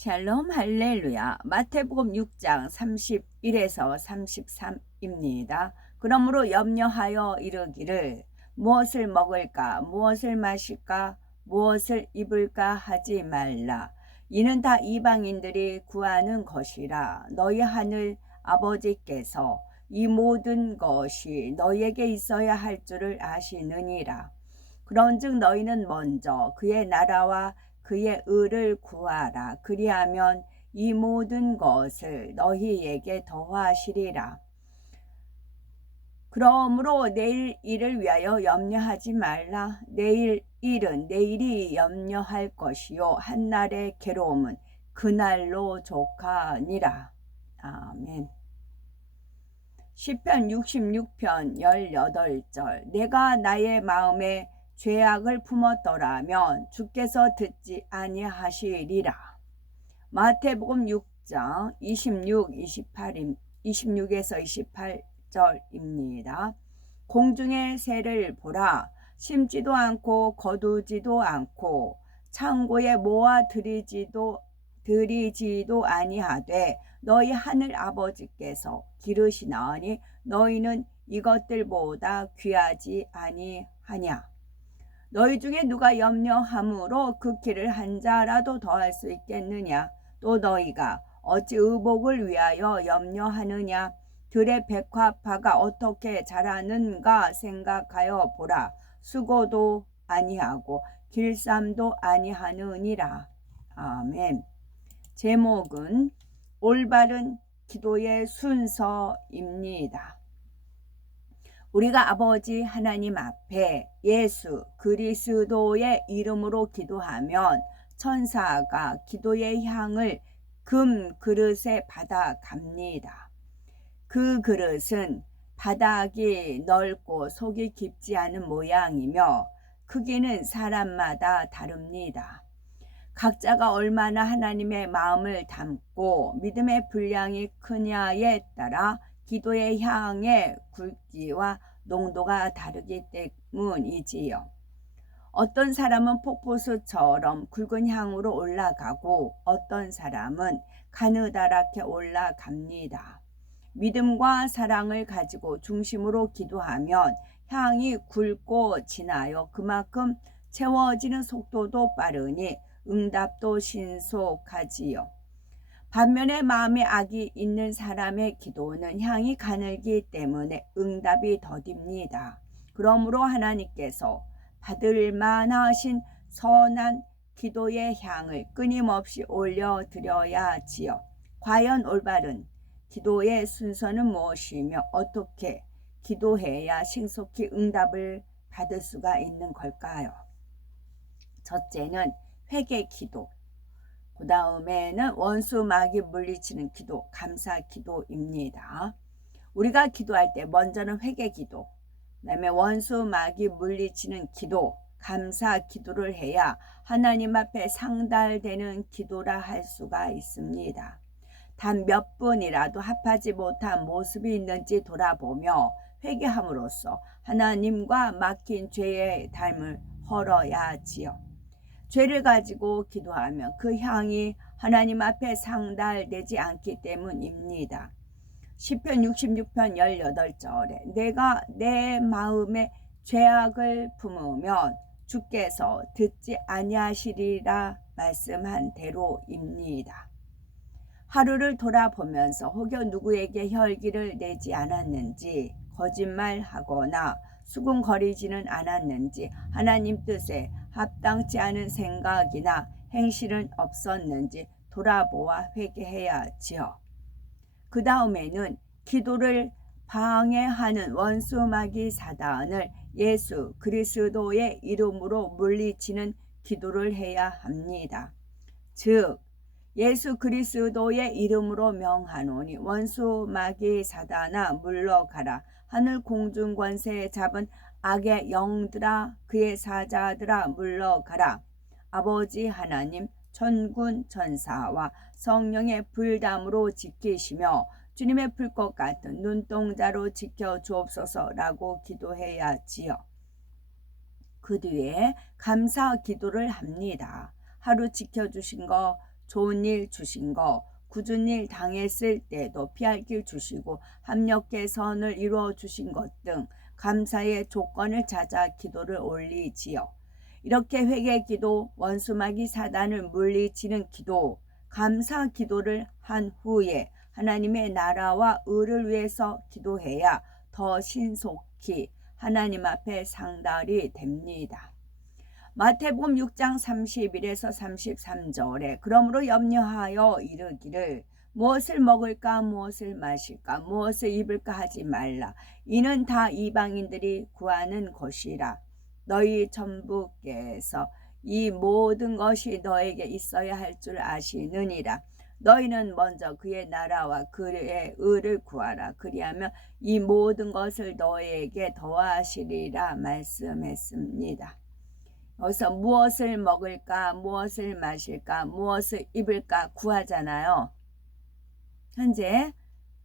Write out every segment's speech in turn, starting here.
샬롬 할렐루야. 마태복음 6장 31에서 33입니다. 그러므로 염려하여 이르기를 무엇을 먹을까 무엇을 마실까 무엇을 입을까 하지 말라. 이는 다 이방인들이 구하는 것이라. 너희 하늘 아버지께서 이 모든 것이 너희에게 있어야 할 줄을 아시느니라. 그런즉 너희는 먼저 그의 나라와 그의 의를 구하라. 그리하면 이 모든 것을 너희에게 더하시리라. 그러므로 내일 일을 위하여 염려하지 말라. 내일 일은 내일이 염려할 것이요 한날의 괴로움은 그날로 족하니라. 아멘. 시편 66편 18절. 내가 나의 마음에 죄악을 품었더라면 주께서 듣지 아니하시리라. 마태복음 6장 26에서 28절입니다. 공중의 새를 보라. 심지도 않고 거두지도 않고 창고에 모아 들이지도 아니하되 너희 하늘 아버지께서 기르시나니 너희는 이것들보다 귀하지 아니하냐. 너희 중에 누가 염려함으로 그 길을 한 자라도 더할 수 있겠느냐. 또 너희가 어찌 의복을 위하여 염려하느냐. 들의 백합화가 어떻게 자라는가 생각하여 보라. 수고도 아니하고 길쌈도 아니하느니라. 아멘. 제목은 올바른 기도의 순서입니다. 우리가 아버지 하나님 앞에 예수 그리스도의 이름으로 기도하면 천사가 기도의 향을 금 그릇에 받아갑니다. 그 그릇은 바닥이 넓고 속이 깊지 않은 모양이며 크기는 사람마다 다릅니다. 각자가 얼마나 하나님의 마음을 담고 믿음의 분량이 크냐에 따라 기도의 향의 굵기와 농도가 다르기 때문이지요. 어떤 사람은 폭포수처럼 굵은 향으로 올라가고 어떤 사람은 가느다랗게 올라갑니다. 믿음과 사랑을 가지고 중심으로 기도하면 향이 굵고 진하여 그만큼 채워지는 속도도 빠르니 응답도 신속하지요. 반면에 마음에 악이 있는 사람의 기도는 향이 가늘기 때문에 응답이 더딥니다. 그러므로 하나님께서 받을 만하신 선한 기도의 향을 끊임없이 올려드려야지요. 과연 올바른 기도의 순서는 무엇이며 어떻게 기도해야 신속히 응답을 받을 수가 있는 걸까요? 첫째는 회개 기도. 그 다음에는 원수 마귀 물리치는 기도, 감사 기도입니다. 우리가 기도할 때 먼저는 회개 기도, 그 다음에 원수 마귀 물리치는 기도, 감사 기도를 해야 하나님 앞에 상달되는 기도라 할 수가 있습니다. 단 몇 분이라도 합하지 못한 모습이 있는지 돌아보며 회개함으로써 하나님과 맡긴 죄의 담을 헐어야지요. 죄를 가지고 기도하면 그 향이 하나님 앞에 상달되지 않기 때문입니다. 시편 66편 18절에 내가 내 마음에 죄악을 품으면 주께서 듣지 아니하시리라 말씀한 대로입니다. 하루를 돌아보면서 혹여 누구에게 혈기를 내지 않았는지, 거짓말하거나 수군거리지는 않았는지, 하나님 뜻에 합당치 않은 생각이나 행실은 없었는지 돌아보아 회개해야지요. 그 다음에는 기도를 방해하는 원수 마귀 사단을 예수 그리스도의 이름으로 물리치는 기도를 해야 합니다. 즉 예수 그리스도의 이름으로 명하노니 원수 마귀 사단아 물러가라. 하늘 공중 권세 잡은 악의 영들아 그의 사자들아 물러가라. 아버지 하나님 천군 천사와 성령의 불담으로 지키시며 주님의 불꽃 같은 눈동자로 지켜주옵소서라고 기도해야지요. 그 뒤에 감사 기도를 합니다. 하루 지켜주신 거 좋은 일 주신 거, 굳은 일 당했을 때도 피할 길 주시고 합력해 선을 이루어 주신 것 등 감사의 조건을 찾아 기도를 올리지요. 이렇게 회개 기도, 원수마귀 사단을 물리치는 기도, 감사 기도를 한 후에 하나님의 나라와 의를 위해서 기도해야 더 신속히 하나님 앞에 상달이 됩니다. 마태복음 6장 31에서 33절에 그러므로 염려하여 이르기를 무엇을 먹을까 무엇을 마실까 무엇을 입을까 하지 말라. 이는 다 이방인들이 구하는 것이라. 너희 전부께서 이 모든 것이 너에게 있어야 할 줄 아시느니라. 너희는 먼저 그의 나라와 그의 의를 구하라. 그리하면 이 모든 것을 너희에게 더하시리라 말씀했습니다. 여기서 무엇을 먹을까, 무엇을 마실까, 무엇을 입을까 구하잖아요. 현재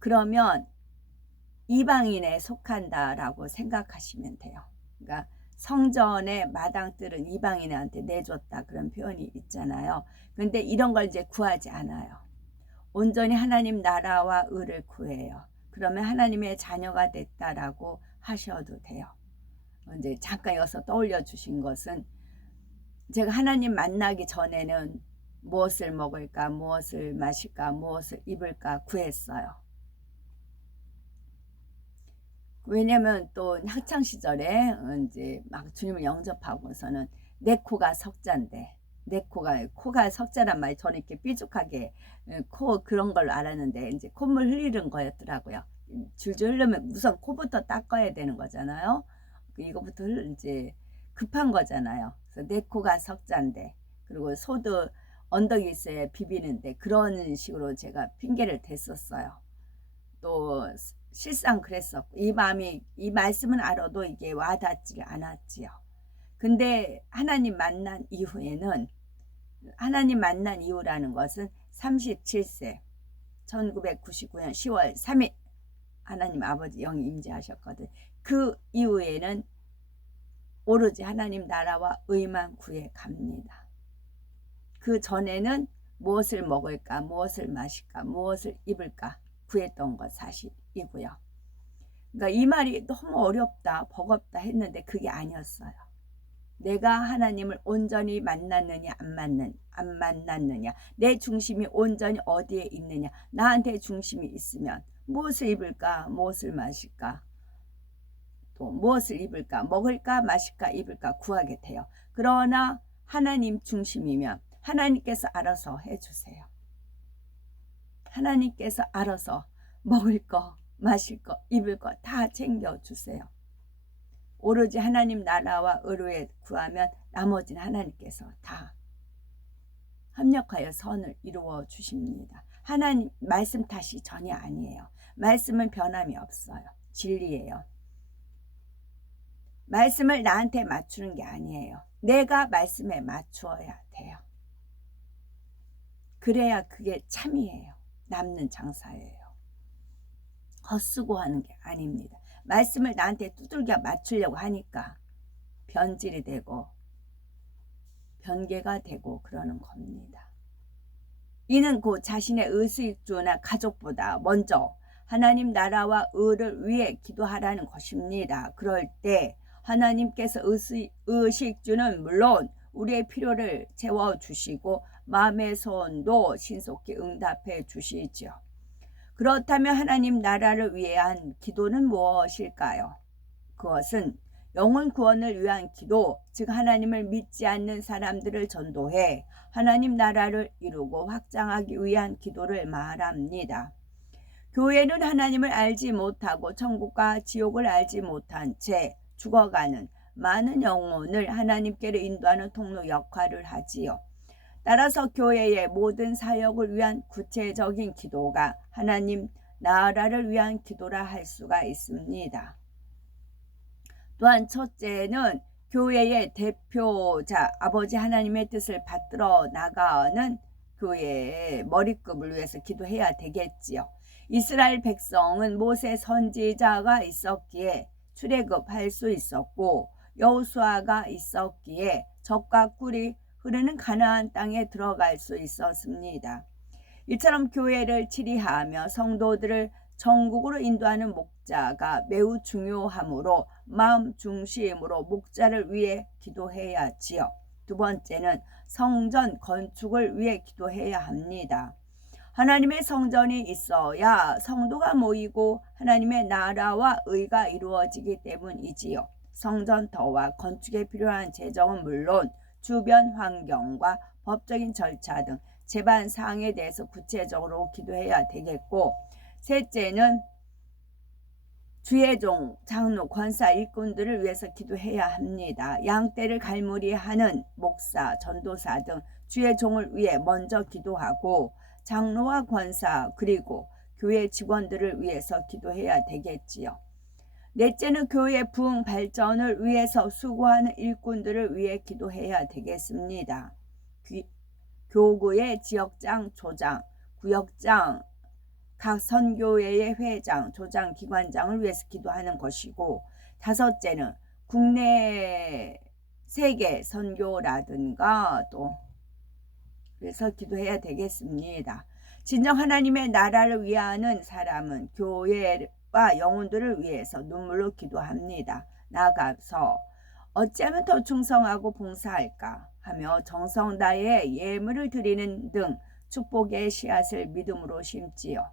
그러면 이방인에 속한다라고 생각하시면 돼요. 그러니까 성전의 마당들은 이방인한테 내줬다 그런 표현이 있잖아요. 그런데 이런 걸 이제 구하지 않아요. 온전히 하나님 나라와 의를 구해요. 그러면 하나님의 자녀가 됐다라고 하셔도 돼요. 이제 잠깐 여기서 떠올려 주신 것은 제가 하나님 만나기 전에는 무엇을 먹을까, 무엇을 마실까, 무엇을 입을까 구했어요. 왜냐면 또 학창 시절에 이제 막 주님을 영접하고서는 내 코가 석자인데 내 코가 석자란 말이 저는 이렇게 삐죽하게 코 그런 걸로 알았는데 이제 콧물 흘리는 거였더라고요. 줄줄 흐르면 우선 코부터 닦아야 되는 거잖아요. 이거부터 이제 급한 거잖아요. 그래서 내 코가 석자인데 그리고 소도 언덕이 있어야 비비는데 그런 식으로 제가 핑계를 댔었어요. 또 실상 그랬었고 이 말씀은 알아도 이게 와닿지 않았지요. 근데 하나님 만난 이후에는 하나님 만난 이후라는 것은 37세 1999년 10월 3일 하나님 아버지 영이 임재하셨거든. 그 이후에는 오로지 하나님 나라와 의만 구해 갑니다. 그 전에는 무엇을 먹을까, 무엇을 마실까, 무엇을 입을까 구했던 것 사실이고요. 그러니까 이 말이 너무 어렵다, 버겁다 했는데 그게 아니었어요. 내가 하나님을 온전히 만났느냐 안 만났느냐, 내 중심이 온전히 어디에 있느냐, 나한테 중심이 있으면 무엇을 입을까, 무엇을 마실까, 또 무엇을 입을까, 먹을까, 마실까, 입을까 구하게 돼요. 그러나 하나님 중심이면 하나님께서 알아서 해주세요. 하나님께서 알아서 먹을 거, 마실 거, 입을 거 다 챙겨주세요. 오로지 하나님 나라와 의로에 구하면 나머지는 하나님께서 다 합력하여 선을 이루어 주십니다. 하나님 말씀 탓이 전혀 아니에요. 말씀은 변함이 없어요. 진리예요. 말씀을 나한테 맞추는 게 아니에요. 내가 말씀에 맞추어야 돼요. 그래야 그게 참이에요. 남는 장사예요. 헛수고 하는 게 아닙니다. 말씀을 나한테 두들겨 맞추려고 하니까 변질이 되고 변개가 되고 그러는 겁니다. 이는 곧 자신의 의식주나 가족보다 먼저 하나님 나라와 의를 위해 기도하라는 것입니다. 그럴 때 하나님께서 의식주는 물론 우리의 필요를 채워주시고 마음의 소원도 신속히 응답해 주시죠. 그렇다면 하나님 나라를 위한 기도는 무엇일까요? 그것은 영혼 구원을 위한 기도, 즉 하나님을 믿지 않는 사람들을 전도해 하나님 나라를 이루고 확장하기 위한 기도를 말합니다. 교회는 하나님을 알지 못하고 천국과 지옥을 알지 못한 채 죽어가는 많은 영혼을 하나님께로 인도하는 통로 역할을 하지요. 따라서 교회의 모든 사역을 위한 구체적인 기도가 하나님 나라를 위한 기도라 할 수가 있습니다. 또한 첫째는 교회의 대표자 아버지 하나님의 뜻을 받들어 나가는 교회의 머리급을 위해서 기도해야 되겠지요. 이스라엘 백성은 모세 선지자가 있었기에 출애굽할 수 있었고 여호수아가 있었기에 적과 꿀이 흐르는 가나안 땅에 들어갈 수 있었습니다. 이처럼 교회를 치리하며 성도들을 전국으로 인도하는 목자가 매우 중요하므로 마음 중심으로 목자를 위해 기도해야 하지요. 두 번째는 성전 건축을 위해 기도해야 합니다. 하나님의 성전이 있어야 성도가 모이고 하나님의 나라와 의가 이루어지기 때문이지요. 성전터와 건축에 필요한 재정은 물론 주변 환경과 법적인 절차 등 제반 사항에 대해서 구체적으로 기도해야 되겠고, 셋째는 주의 종, 장로, 권사, 일꾼들을 위해서 기도해야 합니다. 양떼를 갈무리하는 목사, 전도사 등 주의 종을 위해 먼저 기도하고 장로와 권사 그리고 교회 직원들을 위해서 기도해야 되겠지요. 넷째는 교회 부흥 발전을 위해서 수고하는 일꾼들을 위해 기도해야 되겠습니다. 교구의 지역장, 조장, 구역장, 각 선교회의 회장, 조장, 기관장을 위해서 기도하는 것이고, 다섯째는 국내 세계 선교라든가 또 그래서 기도해야 되겠습니다. 진정 하나님의 나라를 위하는 사람은 교회와 영혼들을 위해서 눈물로 기도합니다. 나아가서 어찌하면 더 충성하고 봉사할까 하며 정성 다해 예물을 드리는 등 축복의 씨앗을 믿음으로 심지요.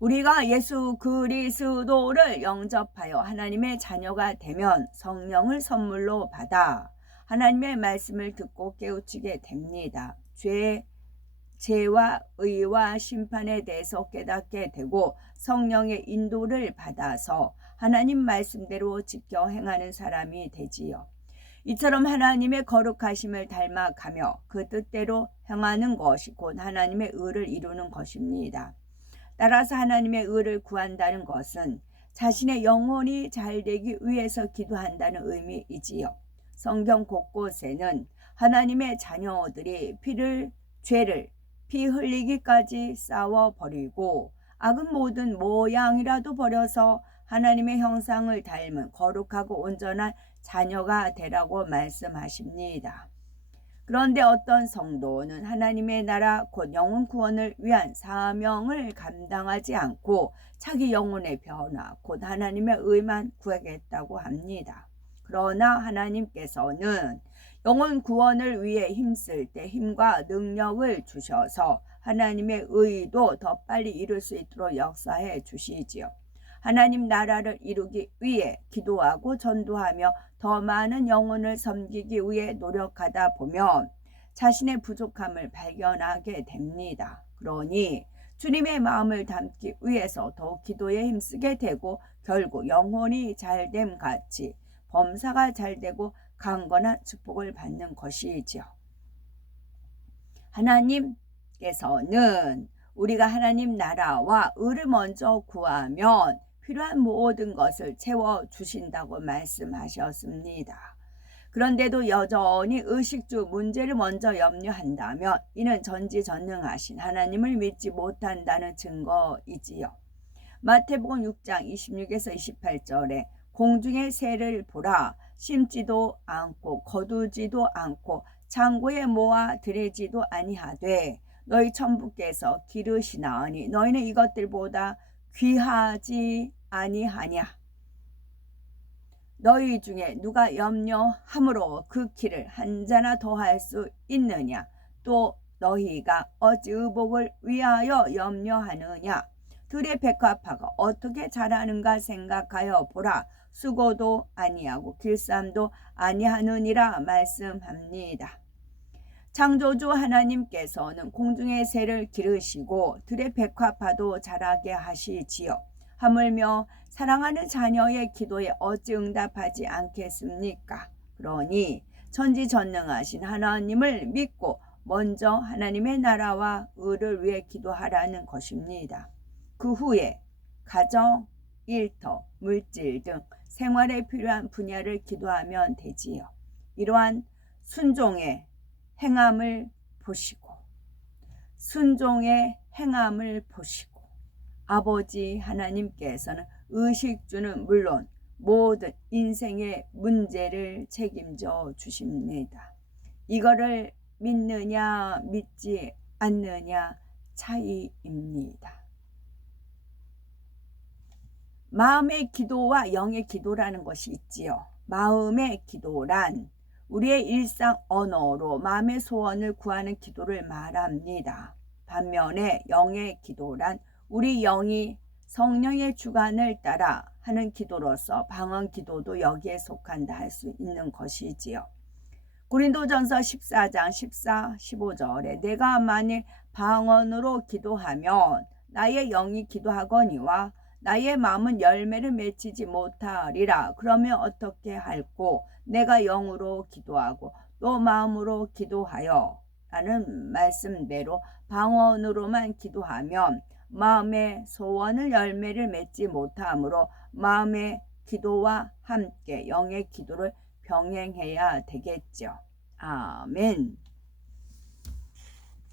우리가 예수 그리스도를 영접하여 하나님의 자녀가 되면 성령을 선물로 받아 하나님의 말씀을 듣고 깨우치게 됩니다. 죄와 의와 심판에 대해서 깨닫게 되고 성령의 인도를 받아서 하나님 말씀대로 지켜 행하는 사람이 되지요. 이처럼 하나님의 거룩하심을 닮아가며 그 뜻대로 행하는 것이 곧 하나님의 의를 이루는 것입니다. 따라서 하나님의 의를 구한다는 것은 자신의 영혼이 잘되기 위해서 기도한다는 의미이지요. 성경 곳곳에는 하나님의 자녀들이 죄를 피 흘리기까지 싸워버리고 악은 모든 모양이라도 버려서 하나님의 형상을 닮은 거룩하고 온전한 자녀가 되라고 말씀하십니다. 그런데 어떤 성도는 하나님의 나라 곧 영혼 구원을 위한 사명을 감당하지 않고 자기 영혼의 변화 곧 하나님의 의만 구하겠다고 합니다. 그러나 하나님께서는 영혼 구원을 위해 힘쓸 때 힘과 능력을 주셔서 하나님의 의도 더 빨리 이룰 수 있도록 역사해 주시지요. 하나님 나라를 이루기 위해 기도하고 전도하며 더 많은 영혼을 섬기기 위해 노력하다 보면 자신의 부족함을 발견하게 됩니다. 그러니 주님의 마음을 담기 위해서 더욱 기도에 힘쓰게 되고 결국 영혼이 잘됨 같이 범사가 잘되고 강건한 축복을 받는 것이지요. 하나님께서는 우리가 하나님 나라와 의를 먼저 구하면 필요한 모든 것을 채워주신다고 말씀하셨습니다. 그런데도 여전히 의식주 문제를 먼저 염려한다면 이는 전지전능하신 하나님을 믿지 못한다는 증거이지요. 마태복음 6장 26에서 28절에 공중의 새를 보라, 심지도 않고 거두지도 않고 창고에 모아 들이지도 아니하되 너희 천부께서 기르시나니 너희는 이것들보다 귀하지 아니하냐. 너희 중에 누가 염려함으로 그 키를 한 자나 더할 수 있느냐. 또 너희가 어찌 의복을 위하여 염려하느냐. 들의 백합화가 어떻게 자라는가 생각하여 보라. 수고도 아니하고 길쌈도 아니하느니라 말씀합니다. 창조주 하나님께서는 공중의 새를 기르시고 들의 백합화도 자라게 하시지요. 하물며 사랑하는 자녀의 기도에 어찌 응답하지 않겠습니까? 그러니 전지전능하신 하나님을 믿고 먼저 하나님의 나라와 의를 위해 기도하라는 것입니다. 그 후에 가정, 일터, 물질 등 생활에 필요한 분야를 기도하면 되지요. 이러한 순종의 행함을 보시고 아버지 하나님께서는 의식주는 물론 모든 인생의 문제를 책임져 주십니다. 이거를 믿느냐 믿지 않느냐 차이입니다. 마음의 기도와 영의 기도라는 것이 있지요. 마음의 기도란 우리의 일상 언어로 마음의 소원을 구하는 기도를 말합니다. 반면에 영의 기도란 우리 영이 성령의 주관을 따라 하는 기도로서 방언 기도도 여기에 속한다 할 수 있는 것이지요. 고린도전서 14장 14, 15절에 내가 만일 방언으로 기도하면 나의 영이 기도하거니와 나의 마음은 열매를 맺히지 못하리라. 그러면 어떻게 할꼬? 내가 영으로 기도하고 또 마음으로 기도하여 라는 말씀대로 방언으로만 기도하면 마음의 소원을 열매를 맺지 못하므로 마음의 기도와 함께 영의 기도를 병행해야 되겠죠. 아멘.